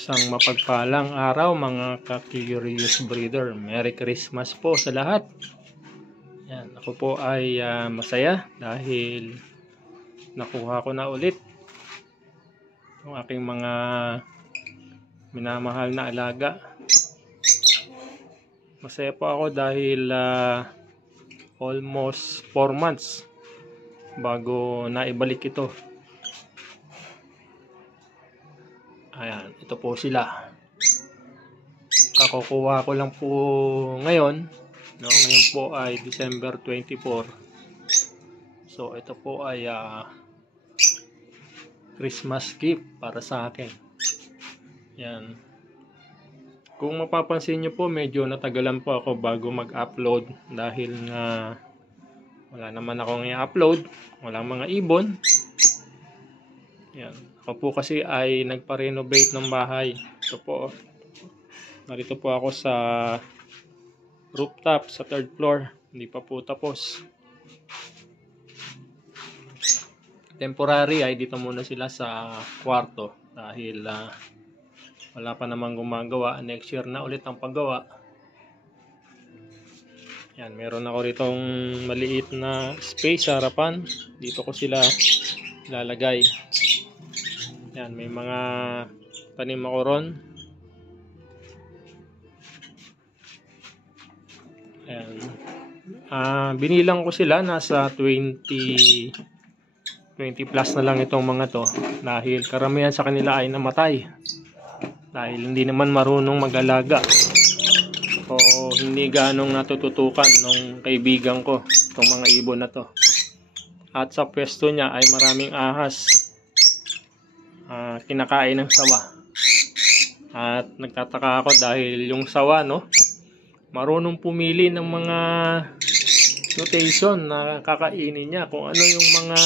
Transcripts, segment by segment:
Isang mapagpalang araw mga ka-curious breeder. Merry Christmas po sa lahat. Yan, ako po ay masaya dahil nakuha ko na ulit yung aking mga minamahal na alaga. Masaya po ako dahil almost 4 months bago naibalik ito. Ayan, ito po sila. Kakukuha ko lang po ngayon. No? Ngayon po ay December 24. So, ito po ay Christmas gift para sa akin. Yan. Kung mapapansin nyo po, medyo natagalan po ako bago mag-upload dahil nga wala naman akong i-upload. Walang mga ibon. Yan. Ako po kasi ay nagpa-renovate ng bahay. Ito po. Narito po ako sa rooftop sa 3rd floor. Hindi pa po tapos. Temporary ay dito muna sila sa kwarto dahil wala pa namang gumagawa. Next year na ulit ang paggawa. Yan, meron ako ritong maliit na space sa harapan. Dito ko sila ilalagay. Yan, may mga tanim ako ron. Ayan. Binilang ko sila, nasa 20 plus na lang itong mga to. Dahil karamihan sa kanila ay namatay. Dahil hindi naman marunong mag-alaga. O hindi ganong natututukan nung kaibigan ko itong mga ibon na to. At sa pwesto niya ay maraming ahas. Kinakain ng sawa. At nagtataka ako dahil yung sawa, no, marunong pumili ng mga mutation na kakainin niya. Kung ano yung mga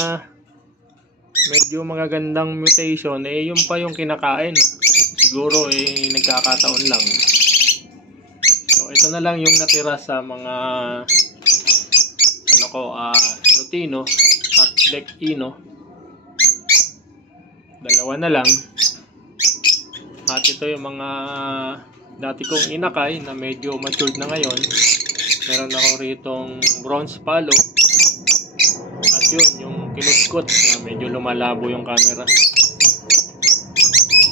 medyo magagandang mutation, yun pa yung kinakain. Siguro nagkakataon lang. So ito na lang yung natira sa mga Lutino at Black Ino. Dalawa na lang. At ito yung mga dati kong inakay na medyo matured na ngayon. Meron ako ritong bronze palo. At yun, yung kinutkot na medyo lumalabo yung camera.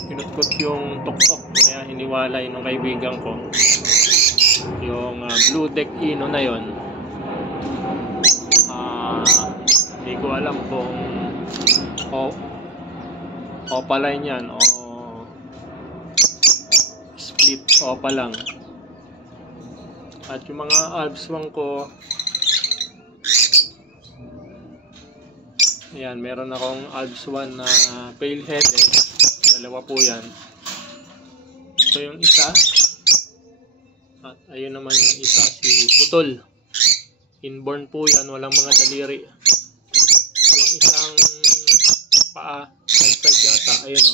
Kinutkot yung tuktok. Kaya hiniwalay ng kaibigan ko. Yung blue deck ino na yun. Hindi ko alam kung opaline yan o split opa lang. At yung mga albswang ko, ayan, meron akong albswan na pale headed. Dalawa po yan. Ito yung isa. At ayun naman yung isa, si Putol. Inborn po yan, walang mga daliri. Yung isang paa, side yata, ayun o.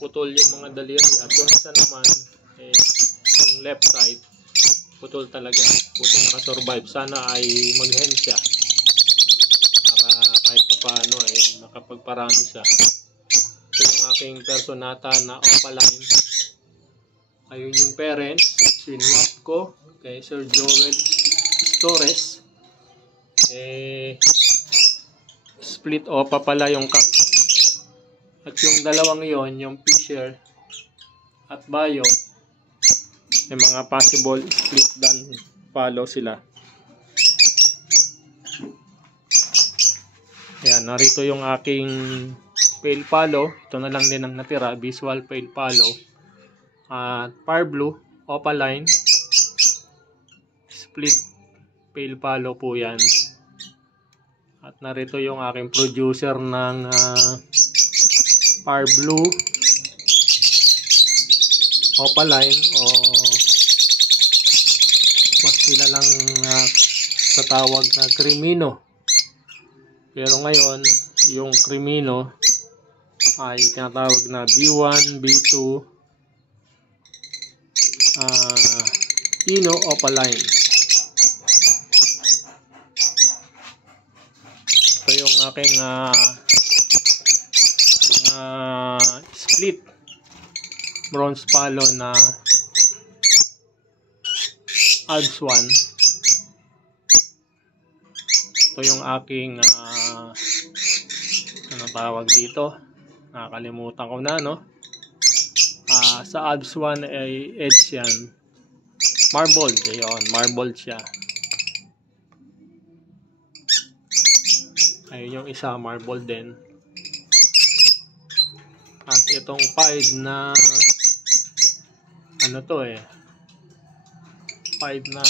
Putol yung mga daliri. At yung isa naman, yung left side, putol talaga. Putol nakasurvive. Sana ay mag-hen siya. Para kahit pa paano nakapagparami siya. Ito yung aking personata na opaline. Ayun yung parents. Sinuwap ko kay Sir Joel Torres. Split opa pala yung cock. At yung dalawang yon, yung Fisher at Bayo, may mga possible split dan follow sila. Ayan, narito yung aking pale palo. Ito na lang din ang natira, visual pale palo. At Fire Blue, opaline, split pale palo po yan. At narito yung aking producer ng Fire Blue, opaline o mas kilalang sa tawag na Crimino. Pero ngayon, yung Crimino ay tinatawag na B1, B2, Ino opaline. Ito yung aking split bronze palo na Alps 1. Ito yung aking ano tawag dito, nakakalimutan ko na, no? Sa Alps 1 ay edge yan, marbled. Ayun, marbled siya. Ayun yung isa, marbled din. At itong 5 na ano to 5 na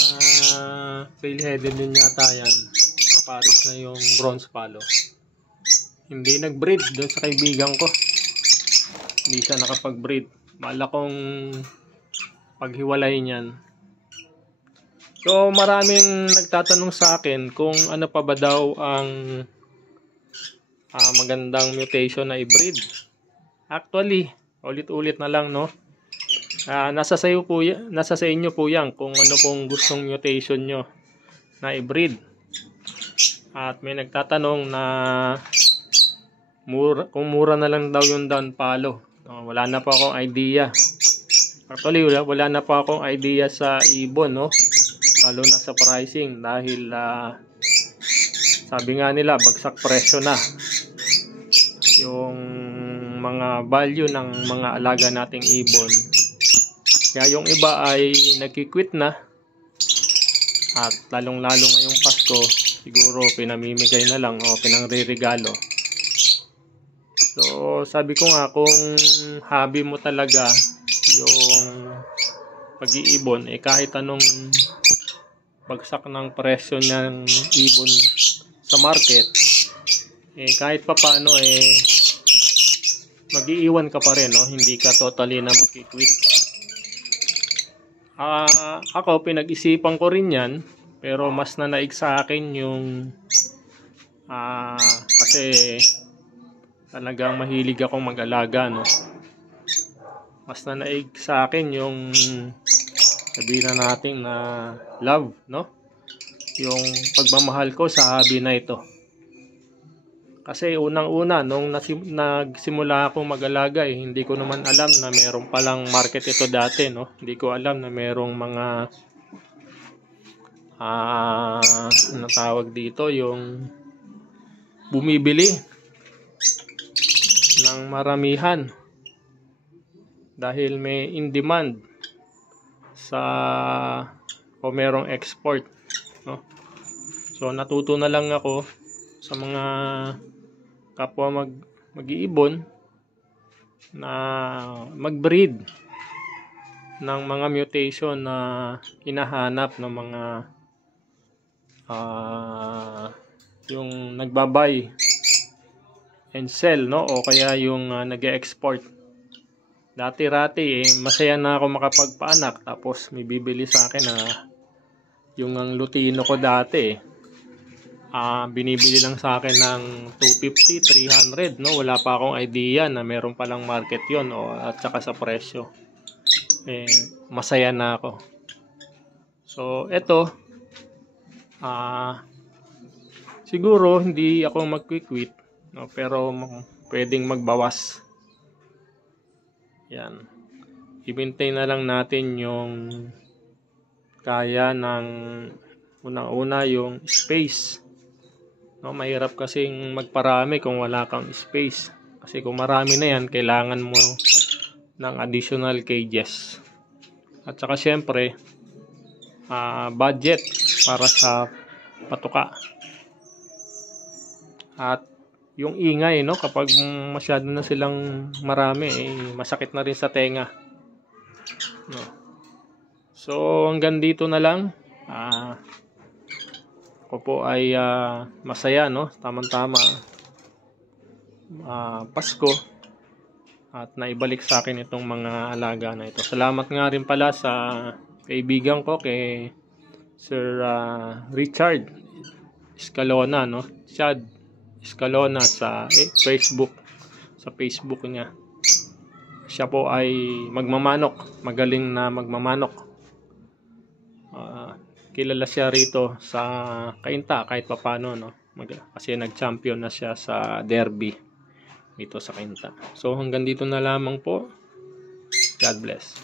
fail-headed din yata yan. Kapares na yung bronze palo. Hindi nag-breed doon sa kaibigan ko. Hindi siya nakapag-breed. Mala kong paghiwalay niyan. So maraming nagtatanong sa akin kung ano pa ba daw ang magandang mutation na i-breed. Actually, ulit-ulit na lang, no? Nasa sa inyo po yan kung ano pong gustong mutation nyo na i-breed. At may nagtatanong na kung mura na lang daw yung down palo. Wala na po akong idea. Actually, wala na po akong idea sa ibon, no? Lalo na sa pricing dahil sabi nga nila bagsak presyo na yung mga value ng mga alaga nating ibon. Kaya yung iba ay nagki-quit na. At lalong-lalo ngayong Pasko, siguro pinamimigay na lang o pinangre-regalo. So, sabi ko nga, kung hobby mo talaga yung pag-iibon, kahit anong bagsak ng presyo ng ibon sa market, kahit pa paano, mag-iiwan ka pa rin, no? Hindi ka totally na mag-quit. Ako, pinag-isipan ko rin yan, pero mas nanaig sa akin yung kasi talagang mahilig akong mag-alaga, no? Mas nanaig sa akin yung sabihin na natin na love, no? Yung pagmamahal ko sa hobby na ito. Kasi unang-una, nung nagsimula akong mag-alaga, hindi ko naman alam na meron palang market ito dati, no? Hindi ko alam na merong mga ano tawag dito, yung bumibili ng maramihan dahil may in demand o merong export, no? So natuto na lang ako sa mga kapwa mag-iibon na mag-breed ng mga mutation na hinahanap ng mga yung nagbabay and sell, no? O kaya yung nag-e-export. Dati-rati masaya na ako makapagpaanak, tapos may bibili sa akin na yung ang lutino ko dati binibili lang sa akin ng 250, 300, no? Wala pa akong idea na meron palang market yon, at saka sa presyo. Masaya na ako. So eto, siguro hindi ako mag-quit, no? Pero pwedeng magbawas. Yan. I-maintain na lang natin yung kaya ng unang-una, yung space. No, mahirap kasing magparami kung wala kang space. Kasi kung marami na yan, kailangan mo ng additional cages. At saka syempre, budget para sa patuka. At yung ingay, no, kapag masyado na silang marami, masakit na rin sa tenga. No. So hanggang dito na lang. Ako po ay masaya, no? Tamang-tama Pasko at naibalik sa akin itong mga alaga na ito. Salamat nga rin pala sa kaibigan ko, kay Sir Richard Escalona, no? Chad Escalona sa Facebook, sa Facebook niya. Siya po ay magmamanok, magaling na magmamanok. Kilala siya rito sa Cainta kahit papano, no? Kasi nag-champion na siya sa derby dito sa Cainta. So hanggang dito na lamang po. God bless.